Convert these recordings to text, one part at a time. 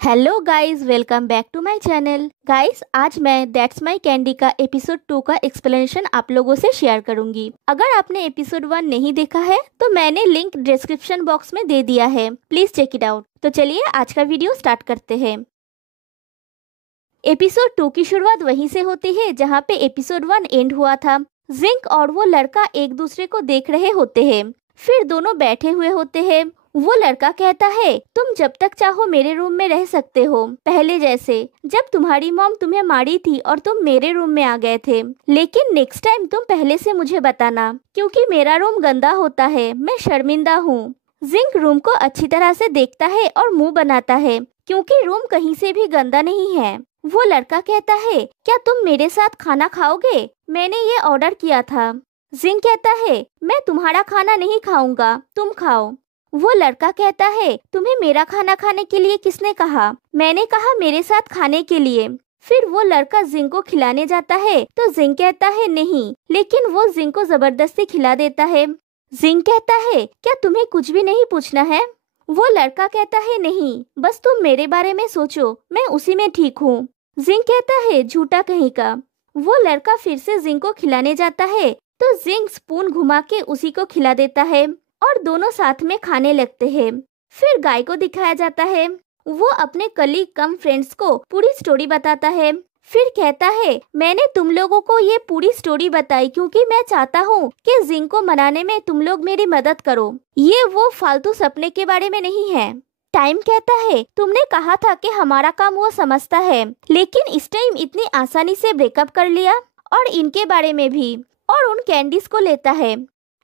Hello guys, welcome back to my channel. Guys, आज मैं that's my candy का episode 2 का एक्सप्लेनेशन आप लोगों से शेयर करूंगी। अगर आपने एपिसोड 1 नहीं देखा है तो मैंने लिंक डिस्क्रिप्शन बॉक्स में दे दिया है, प्लीज चेक इट आउट। तो चलिए आज का वीडियो स्टार्ट करते हैं। एपिसोड 2 की शुरुआत वहीं से होती है जहाँ पे एपिसोड 1 एंड हुआ था। जिंक और वो लड़का एक दूसरे को देख रहे होते हैं, फिर दोनों बैठे हुए होते हैं। वो लड़का कहता है, तुम जब तक चाहो मेरे रूम में रह सकते हो, पहले जैसे जब तुम्हारी मॉम तुम्हें मारी थी और तुम मेरे रूम में आ गए थे। लेकिन नेक्स्ट टाइम तुम पहले से मुझे बताना, क्योंकि मेरा रूम गंदा होता है, मैं शर्मिंदा हूँ। जिंक रूम को अच्छी तरह से देखता है और मुंह बनाता है, क्योंकि रूम कहीं से भी गंदा नहीं है। वो लड़का कहता है, क्या तुम मेरे साथ खाना खाओगे? मैंने ये ऑर्डर किया था। जिंक कहता है, मैं तुम्हारा खाना नहीं खाऊंगा, तुम खाओ। वो लड़का कहता है, तुम्हें मेरा खाना खाने के लिए किसने कहा? मैंने कहा मेरे साथ खाने के लिए। फिर वो लड़का जिंक को खिलाने जाता है तो जिंक कहता है नहीं, लेकिन वो जिंक को जबरदस्ती खिला देता है। जिंक कहता है, क्या तुम्हें कुछ भी नहीं पूछना है? वो लड़का कहता है, नहीं, बस तुम मेरे बारे में सोचो, मैं उसी में ठीक हूँ। जिंक कहता है, झूठा कहीं का। वो लड़का फिर से जिंक को खिलाने जाता है तो जिंक स्पून घुमा के उसी को खिला देता है और दोनों साथ में खाने लगते हैं। फिर गाय को दिखाया जाता है, वो अपने कलीग कम फ्रेंड्स को पूरी स्टोरी बताता है। फिर कहता है, मैंने तुम लोगों को ये पूरी स्टोरी बताई क्योंकि मैं चाहता हूँ कि जिंक को मनाने में तुम लोग मेरी मदद करो, ये वो फालतू सपने के बारे में नहीं है। टाइम कहता है, तुमने कहा था कि हमारा काम वो समझता है, लेकिन इस टाइम इतनी आसानी से ब्रेकअप कर लिया, और इनके बारे में भी, और उन कैंडीज को लेता है।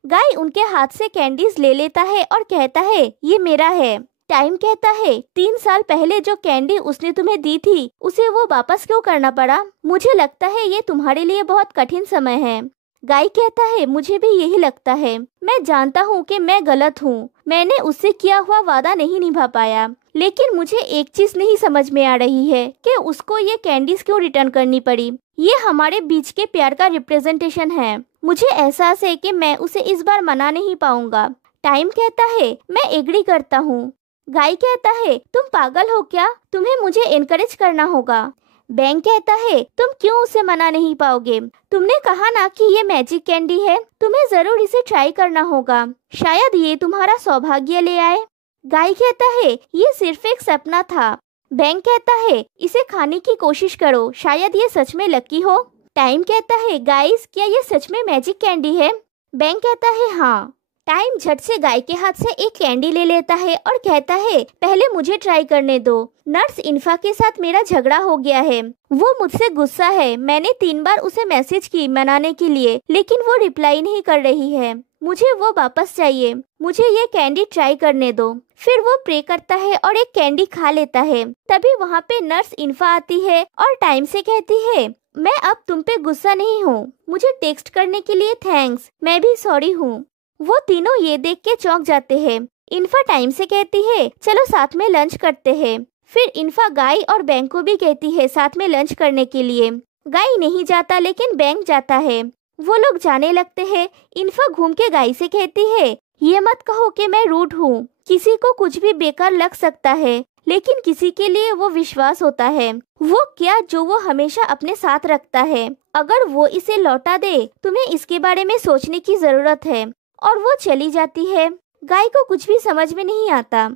गाय उनके हाथ से कैंडीज ले लेता है और कहता है, ये मेरा है। टाइम कहता है, 3 साल पहले जो कैंडी उसने तुम्हें दी थी उसे वो वापस क्यों करना पड़ा? मुझे लगता है ये तुम्हारे लिए बहुत कठिन समय है। गाय कहता है, मुझे भी यही लगता है। मैं जानता हूँ कि मैं गलत हूँ, मैंने उससे किया हुआ वादा नहीं निभा पाया, लेकिन मुझे एक चीज नहीं समझ में आ रही है कि उसको ये कैंडीज क्यों रिटर्न करनी पड़ी। ये हमारे बीच के प्यार का रिप्रेजेंटेशन है। मुझे एहसास है कि मैं उसे इस बार मना नहीं पाऊंगा। टाइम कहता है, मैं एग्री करता हूँ। गाय कहता है, तुम पागल हो क्या? तुम्हें मुझे एनकरेज करना होगा। बैंक कहता है, तुम क्यों उसे मना नहीं पाओगे? तुमने कहा ना कि ये मैजिक कैंडी है, तुम्हें जरूर इसे ट्राई करना होगा, शायद ये तुम्हारा सौभाग्य ले आए। गाय कहता है, ये सिर्फ एक सपना था। बैंक कहता है, इसे खाने की कोशिश करो, शायद ये सच में लकी हो। टाइम कहता है, गाइस, क्या ये सच में मैजिक कैंडी है? बैंक कहता है, हाँ। टाइम झट से गाय के हाथ से एक कैंडी ले लेता है और कहता है, पहले मुझे ट्राई करने दो। नर्स इन्फा के साथ मेरा झगड़ा हो गया है, वो मुझसे गुस्सा है। मैंने 3 बार उसे मैसेज की मनाने के लिए, लेकिन वो रिप्लाई नहीं कर रही है। मुझे वो वापस चाहिए, मुझे ये कैंडी ट्राई करने दो। फिर वो प्रे करता है और एक कैंडी खा लेता है। तभी वहाँ पे नर्स इन्फा आती है और टाइम से कहती है, मैं अब तुम पे गुस्सा नहीं हूँ, मुझे टेक्स्ट करने के लिए थैंक्स, मैं भी सॉरी हूँ। वो तीनों ये देख के चौंक जाते हैं। इन्फा टाइम से कहती है, चलो साथ में लंच करते हैं। फिर इन्फा गाय और बैंक को भी कहती है साथ में लंच करने के लिए। गाय नहीं जाता, लेकिन बैंक जाता है। वो लोग जाने लगते हैं। इन्फा घूम के गाय से कहती है, ये मत कहो कि मैं रूड हूँ, किसी को कुछ भी बेकार लग सकता है, लेकिन किसी के लिए वो विश्वास होता है। वो क्या जो वो हमेशा अपने साथ रखता है। अगर वो इसे लौटा दे, तुम्हें इसके बारे में सोचने की जरूरत है। और वो चली जाती है। गाय को कुछ भी समझ में नहीं आता।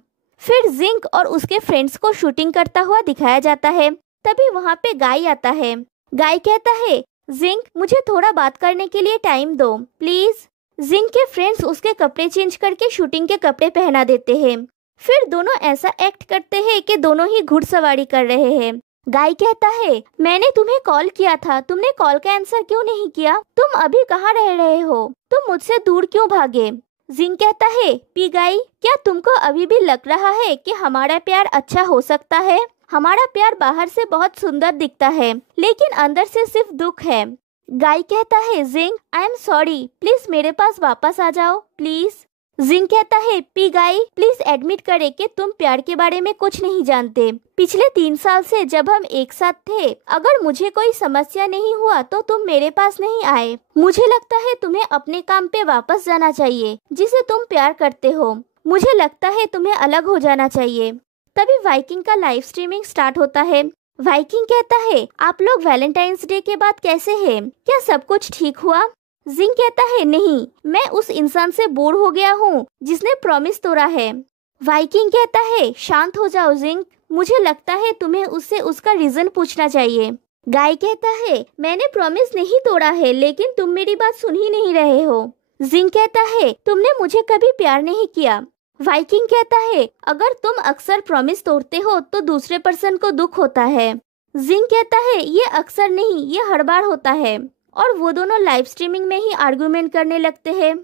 फिर जिंक और उसके फ्रेंड्स को शूटिंग करता हुआ दिखाया जाता है। तभी वहाँ पे गाय आता है। गाय कहता है, जिंक, मुझे थोड़ा बात करने के लिए टाइम दो, प्लीज। जिंक के फ्रेंड्स उसके कपड़े चेंज करके शूटिंग के कपड़े पहना देते हैं। फिर दोनों ऐसा एक्ट करते हैं कि दोनों ही घुड़सवारी कर रहे हैं। गाय कहता है, मैंने तुम्हें कॉल किया था, तुमने कॉल का आंसर क्यों नहीं किया? तुम अभी कहाँ रह रहे हो? तुम मुझसे दूर क्यों भागे? जिंक कहता है, पी गाय, क्या तुमको अभी भी लग रहा है कि हमारा प्यार अच्छा हो सकता है? हमारा प्यार बाहर से बहुत सुंदर दिखता है, लेकिन अंदर से सिर्फ दुख है। गाय कहता है, zinc, I am sorry, please मेरे पास वापस आ जाओ, प्लीज। जिंक कहता है, पी गाय, प्लीज एडमिट करे कि तुम प्यार के बारे में कुछ नहीं जानते। पिछले 3 साल से जब हम एक साथ थे, अगर मुझे कोई समस्या नहीं हुआ तो तुम मेरे पास नहीं आए। मुझे लगता है तुम्हें अपने काम पे वापस जाना चाहिए जिसे तुम प्यार करते हो। मुझे लगता है तुम्हें अलग हो जाना चाहिए। तभी वाइकिंग का लाइव स्ट्रीमिंग स्टार्ट होता है। वाइकिंग कहता है, आप लोग वैलेंटाइंस डे के बाद कैसे हैं? क्या सब कुछ ठीक हुआ? जिंग कहता है, नहीं, मैं उस इंसान से बोर हो गया हूँ जिसने प्रॉमिस तोड़ा है। वाइकिंग कहता है, शांत हो जाओ जिंग, मुझे लगता है तुम्हें उससे उसका रीजन पूछना चाहिए। गाय कहता है, मैंने प्रॉमिस नहीं तोड़ा है, लेकिन तुम मेरी बात सुन ही नहीं रहे हो। जिंग कहता है, तुमने मुझे कभी प्यार नहीं किया। वाइकिंग कहता है, अगर तुम अक्सर प्रॉमिस तोड़ते हो तो दूसरे पर्सन को दुख होता है। जिंग कहता है, ये अक्सर नहीं, ये हर बार होता है। और वो दोनों लाइव स्ट्रीमिंग में ही आर्गुमेंट करने लगते हैं।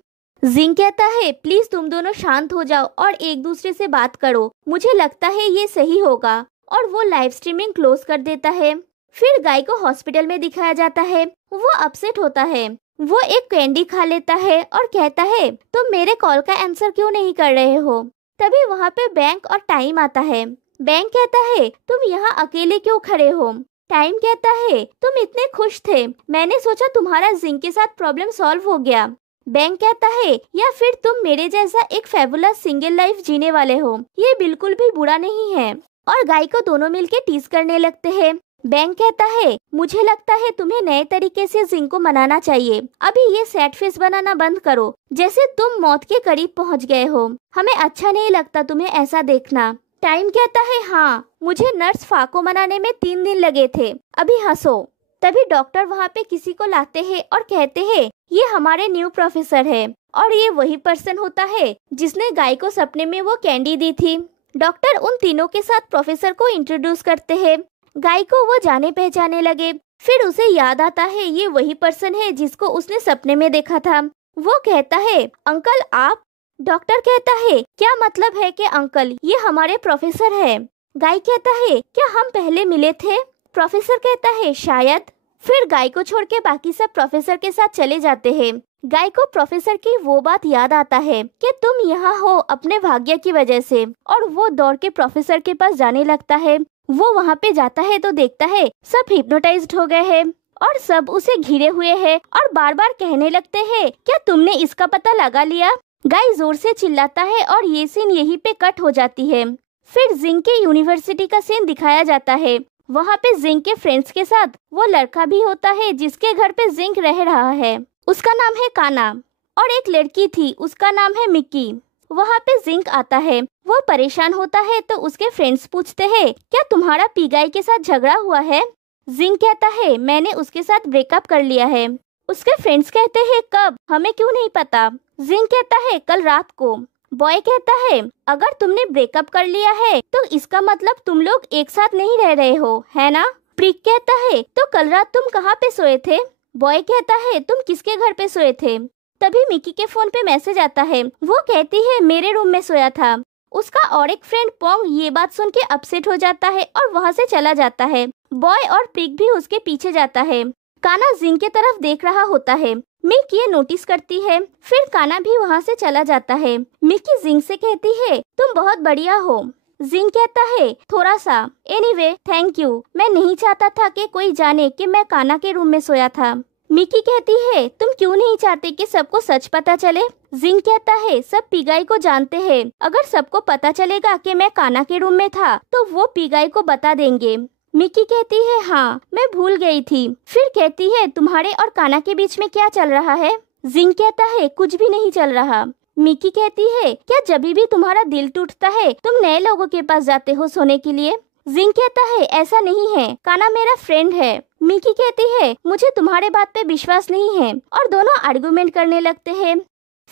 जिंग कहता है, प्लीज तुम दोनों शांत हो जाओ और एक दूसरे से बात करो, मुझे लगता है ये सही होगा। और वो लाइव स्ट्रीमिंग क्लोज कर देता है। फिर गाय को हॉस्पिटल में दिखाया जाता है। वो अपसेट होता है। वो एक कैंडी खा लेता है और कहता है, तुम मेरे कॉल का आंसर क्यों नहीं कर रहे हो? तभी वहाँ पे बैंक और टाइम आता है। बैंक कहता है, तुम यहाँ अकेले क्यों खड़े हो? टाइम कहता है, तुम इतने खुश थे, मैंने सोचा तुम्हारा जिंग के साथ प्रॉब्लम सॉल्व हो गया। बैंक कहता है, या फिर तुम मेरे जैसा एक फेबुलस सिंगल लाइफ जीने वाले हो, ये बिल्कुल भी बुरा नहीं है। और गाय को दोनों मिलके टीज करने लगते हैं। बैंक कहता है, मुझे लगता है तुम्हें नए तरीके से जिंग को मनाना चाहिए। अभी ये सैड फेस बनाना बंद करो, जैसे तुम मौत के करीब पहुंच गए हो। हमें अच्छा नहीं लगता तुम्हें ऐसा देखना। टाइम कहता है, हाँ, मुझे नर्स फाको मनाने में 3 दिन लगे थे, अभी हंसो। तभी डॉक्टर वहाँ पे किसी को लाते हैं और कहते हैं, ये हमारे न्यू प्रोफेसर है। और ये वही पर्सन होता है जिसने गाय को सपने में वो कैंडी दी थी। डॉक्टर उन तीनों के साथ प्रोफेसर को इंट्रोड्यूस करते हैं। गाय को वो जाने पहचाने लगे। फिर उसे याद आता है ये वही पर्सन है जिसको उसने सपने में देखा था। वो कहता है, अंकल आप? डॉक्टर कहता है, क्या मतलब है कि अंकल? ये हमारे प्रोफेसर है। गाय कहता है, क्या हम पहले मिले थे? प्रोफेसर कहता है, शायद। फिर गाय को छोड़ के बाकी सब प्रोफेसर के साथ चले जाते हैं। गाय को प्रोफेसर की वो बात याद आता है कि तुम यहाँ हो अपने भाग्य की वजह से। और वो दौड़ के प्रोफेसर के पास जाने लगता है। वो वहाँ पे जाता है तो देखता है सब हिप्नोटाइज्ड हो गए हैं और सब उसे घिरे हुए हैं और बार बार कहने लगते हैं, क्या तुमने इसका पता लगा लिया? गाय जोर से चिल्लाता है और ये सीन यहीं पे कट हो जाती है। फिर जिंग के यूनिवर्सिटी का सीन दिखाया जाता है। वहाँ पे जिंग के फ्रेंड्स के साथ वो लड़का भी होता है जिसके घर पे जिंग रह रहा है। उसका नाम है काना। और एक लड़की थी, उसका नाम है मिक्की। वहाँ पे जिंग आता है। वो परेशान होता है तो उसके फ्रेंड्स पूछते हैं, क्या तुम्हारा पीगाई के साथ झगड़ा हुआ है? जिंग कहता है, मैंने उसके साथ ब्रेकअप कर लिया है। उसके फ्रेंड्स कहते हैं, कब? हमें क्यों नहीं पता? जिंग कहता है, कल रात को। बॉय कहता है, अगर तुमने ब्रेकअप कर लिया है तो इसका मतलब तुम लोग एक साथ नहीं रह रहे हो, है ना? प्रिक कहता है, तो कल रात तुम कहाँ पे सोए थे? बॉय कहता है, तुम किसके घर पे सोए थे? तभी मिकी के फोन पे मैसेज आता है। वो कहती है, मेरे रूम में सोया था। उसका और एक फ्रेंड पोंग ये बात सुन के अपसेट हो जाता है और वहाँ से चला जाता है। बॉय और प्रिक भी उसके पीछे जाता है। काना जिंग के तरफ देख रहा होता है। मिकी ये नोटिस करती है। फिर काना भी वहाँ से चला जाता है। मिकी जिंग से कहती है, तुम बहुत बढ़िया हो। जिंग कहता है, थोड़ा सा। Anyway, thank you. मैं नहीं चाहता था कि कोई जाने कि मैं काना के रूम में सोया था। मिकी कहती है, तुम क्यों नहीं चाहते कि सबको सच पता चले? जिंग कहता है, सब पीगाई को जानते हैं। अगर सबको पता चलेगा कि मैं काना के रूम में था तो वो पीगाई को बता देंगे। मिकी कहती है, हाँ, मैं भूल गई थी। फिर कहती है, तुम्हारे और काना के बीच में क्या चल रहा है? जिंग कहता है, कुछ भी नहीं चल रहा। मिकी कहती है, क्या जब भी तुम्हारा दिल टूटता है तुम नए लोगों के पास जाते हो सोने के लिए? जिंग कहता है, ऐसा नहीं है, काना मेरा फ्रेंड है। मिकी कहती है, मुझे तुम्हारे बात पे विश्वास नहीं है। और दोनों आर्गुमेंट करने लगते हैं।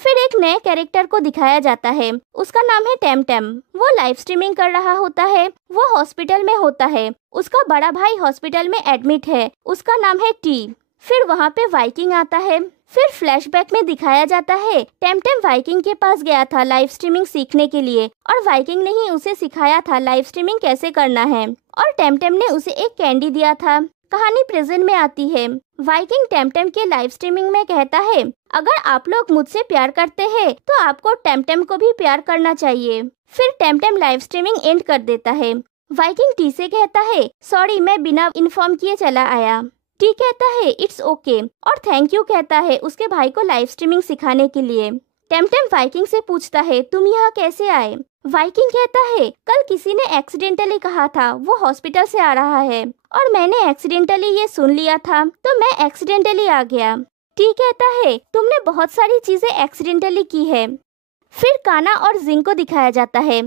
फिर एक नए कैरेक्टर को दिखाया जाता है। उसका नाम है टेम टेम। वो लाइव स्ट्रीमिंग कर रहा होता है। वो हॉस्पिटल में होता है। उसका बड़ा भाई हॉस्पिटल में एडमिट है। उसका नाम है टी। फिर वहाँ पे वाइकिंग आता है। फिर फ्लैशबैक में दिखाया जाता है टेम टेम वाइकिंग के पास गया था लाइव स्ट्रीमिंग सीखने के लिए और वाइकिंग ने ही उसे सिखाया था लाइव स्ट्रीमिंग कैसे करना है और टेम टेम ने उसे एक कैंडी दिया था। कहानी प्रेजेंट में आती है। वाइकिंग टेम टेम के लाइव स्ट्रीमिंग में कहता है, अगर आप लोग मुझसे प्यार करते हैं तो आपको टेम टेम को भी प्यार करना चाहिए। फिर टेम टेम लाइव स्ट्रीमिंग एंड कर देता है। वाइकिंग टी से कहता है, सॉरी, मैं बिना इन्फॉर्म किए चला आया। टी कहता है, इट्स ओके और थैंक यू कहता है उसके भाई को लाइव स्ट्रीमिंग सिखाने के लिए। टेम टेम वाइकिंग से पूछता है, तुम यहाँ कैसे आए? वाइकिंग कहता है कल किसी ने एक्सीडेंटली कहा था वो हॉस्पिटल से आ रहा है और मैंने एक्सीडेंटली ये सुन लिया था तो मैं एक्सीडेंटली आ गया। टी कहता है तुमने बहुत सारी चीजें एक्सीडेंटली की है। फिर काना और जिंग को दिखाया जाता है।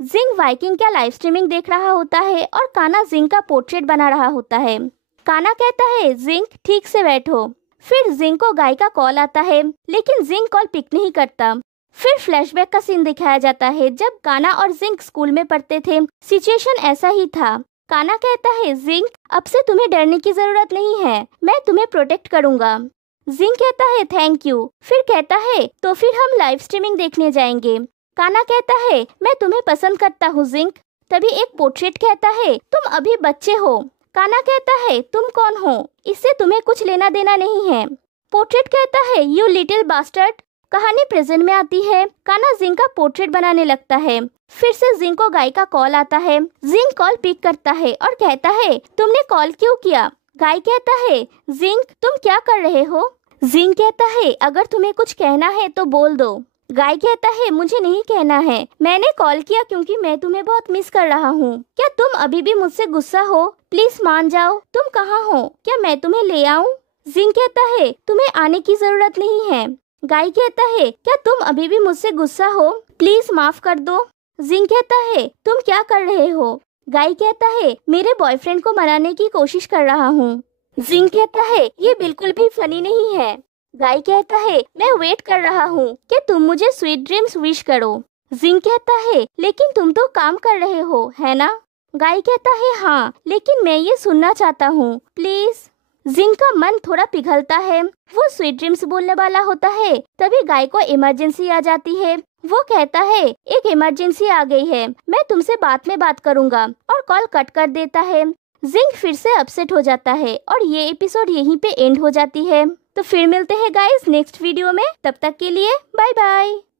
जिंग वाइकिंग का लाइव स्ट्रीमिंग देख रहा होता है और काना जिंग का पोर्ट्रेट बना रहा होता है। काना कहता है जिंग ठीक से बैठो। फिर जिंग को गाय का कॉल आता है लेकिन जिंग कॉल पिक नहीं करता। फिर फ्लैशबैक का सीन दिखाया जाता है जब काना और जिंग स्कूल में पढ़ते थे। सिचुएशन ऐसा ही था। काना कहता है जिंग अब से तुम्हें डरने की जरूरत नहीं है, मैं तुम्हें प्रोटेक्ट करूंगा। जिंग कहता है थैंक यू। फिर कहता है तो फिर हम लाइव स्ट्रीमिंग देखने जाएंगे। काना कहता है मैं तुम्हें पसंद करता हूँ जिंग। तभी एक पोर्ट्रेट कहता है तुम अभी बच्चे हो। काना कहता है तुम कौन हो, इससे तुम्हें कुछ लेना देना नहीं है। पोर्ट्रेट कहता है यू लिटिल बास्टर्ड। कहानी प्रेजेंट में आती है। काना जिंग का पोर्ट्रेट बनाने लगता है। फिर से जिंग को गाय का कॉल आता है। जिंग कॉल पिक करता है और कहता है तुमने कॉल क्यों किया। गाय कहता है जिंग तुम क्या कर रहे हो। जिंग कहता है अगर तुम्हें कुछ कहना है तो बोल दो। गाय कहता है मुझे नहीं कहना है, मैंने कॉल किया क्योंकि मैं तुम्हें बहुत मिस कर रहा हूँ। क्या तुम अभी भी मुझसे गुस्सा हो, प्लीज मान जाओ। तुम कहाँ हो, क्या मैं तुम्हें ले आऊँ। जिंग कहता है तुम्हें आने की जरूरत नहीं है। गाय कहता है क्या तुम अभी भी मुझसे गुस्सा हो, प्लीज माफ कर दो। जिंग कहता है तुम क्या कर रहे हो। गाय कहता है मेरे बॉयफ्रेंड को मनाने की कोशिश कर रहा हूँ। जिंग कहता है ये बिल्कुल भी फनी नहीं है। गाय कहता है मैं वेट कर रहा हूँ कि तुम मुझे स्वीट ड्रीम्स विश करो। जिंग कहता है लेकिन तुम तो काम कर रहे हो है ना। गाय कहता है हाँ लेकिन मैं ये सुनना चाहता हूँ प्लीज। जिंग का मन थोड़ा पिघलता है। वो स्वीट ड्रीम्स बोलने वाला होता है तभी गाय को इमरजेंसी आ जाती है। वो कहता है एक इमरजेंसी आ गई है, मैं तुमसे बाद में बात करूँगा और कॉल कट कर देता है। जिंग फिर से अपसेट हो जाता है और ये एपिसोड यहीं पे एंड हो जाती है। तो फिर मिलते हैं गाइस नेक्स्ट वीडियो में, तब तक के लिए बाय बाय।